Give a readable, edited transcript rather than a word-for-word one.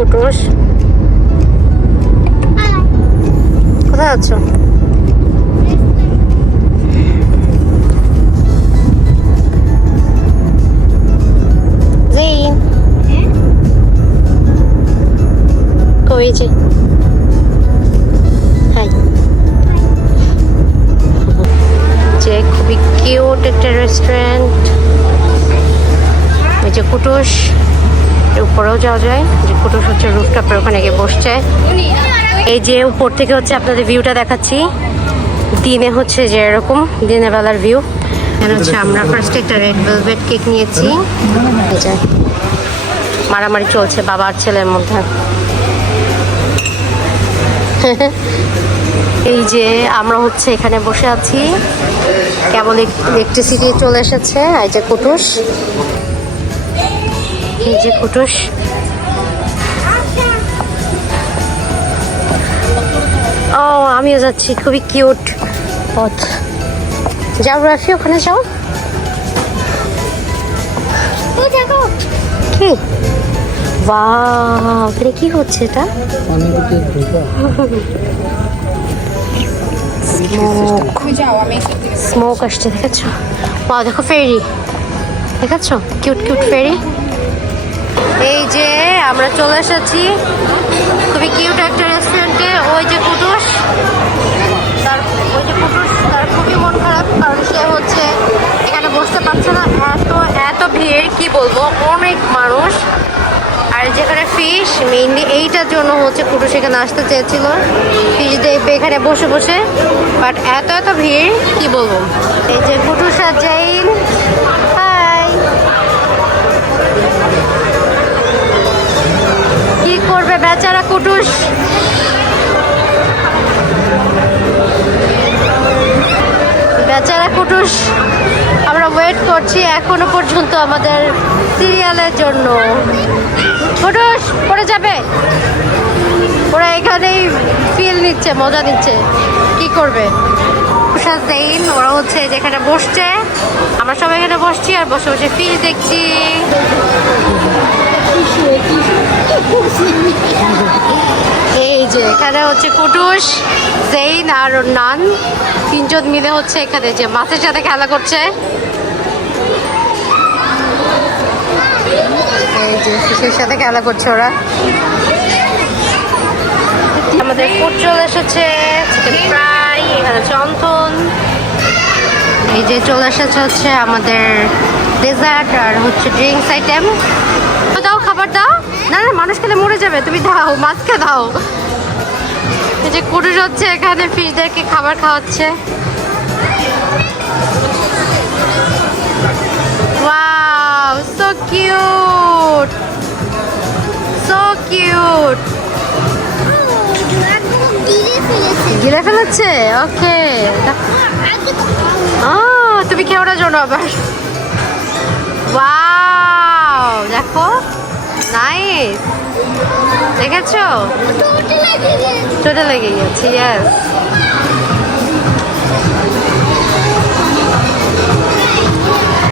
কুটুস, কোথায় আছো? যে খুবই কিউট একটা রেস্টুরেন্ট। ওই যে কুটুস, উপরেও যাওয়া যায়। যে কুটুস হচ্ছে রুফটপের ওখানে গিয়ে বসছে। এই যে উপর থেকে হচ্ছে আপনাদের ভিউটা দেখাচ্ছি। দিনে হচ্ছে যে এরকম দিনের বেলার ভিউ। এখানে হচ্ছে আমরা ফার্স্টে একটা রেড ভেলভেট কেক নিয়েছি। মারামারি চলছে বাবা আর ছেলের মধ্যে। এই যে আমরা হচ্ছে এখানে বসে আছি, কেবল ইলেকট্রিসিটি চলে এসেছে। এই যে কুটুস, এই যে কুটুস। ও আমিও যাচ্ছি, খুবই কিউট পথ। যাও রাফি, ওখানে যাও। কি বাহ, এখানে কি হচ্ছে এটা? স্মোক আসছে, দেখেছো? বাহ, দেখো ফেরি, দেখেছো? কিউট কিউট ফেরি। এই যে আমরা চলে এসেছি খুবই কিউট একটা রেস্টুরেন্টে। ওই যে কুটুস, তার খুবই মন খারাপ, কারণ সে হচ্ছে এখানে বসতে পারছে না। এত ভিড়, কি বলবো, অনেক মানুষ। আর যেখানে ফিশ মেইনলি এইটার জন্য হচ্ছে কুটুস এখানে আসতে চেয়েছিল, ফিশ দেখবে এখানে বসে বসে। বাট এত ভিড়, কি বলবো। এই যে কুটুস আর জাইন, হাই। কি করবে বেচারা কুটুস, বেচারা কুটুস। আমরা ওয়েট করছি এখনো পর্যন্ত আমাদের সিরিয়ালের জন্য। কুটুস পড়ে যাবে, ওরা এখানেই ফিল নিচ্ছে, মজা নিচ্ছে, কি করবে। দেইন ওরা হচ্ছে যেখানে বসছে, আমরা সবাই এখানে বসছি আর বসে বসে ফিশ দেখছি। এই যে এখানে হচ্ছে কুটুস, জেইন আর নান, তিনজন মিলে হচ্ছে এখানে যে মাছের সাথে খেলা করছে। এই যে ফিশের সাথে খেলা করছে ওরা। আমাদের ফুড চলে এসেছে, চিকেন ফ্রাই, এখানে চন্দন। এই যে চলে এসেছে হচ্ছে আমাদের ডেজার্ট আর হচ্ছে ড্রিঙ্কস আইটেম। দাও, খাবার দাও। না না, মানুষ খেলে মরে যাবে, তুমি দাও, মাছকে দাও। এই যে কুটুস হচ্ছে এখানে ফিশদেরকে খাবার খাওয়াচ্ছে। Wow, so cute, so cute. গিলে ফেলেছে, ওকে। তুমি খেও না জন্য আবার। ওয়াও, দেখো, নাইস, দেখেছো? টোটা লেগে গেছে, ইয়েস।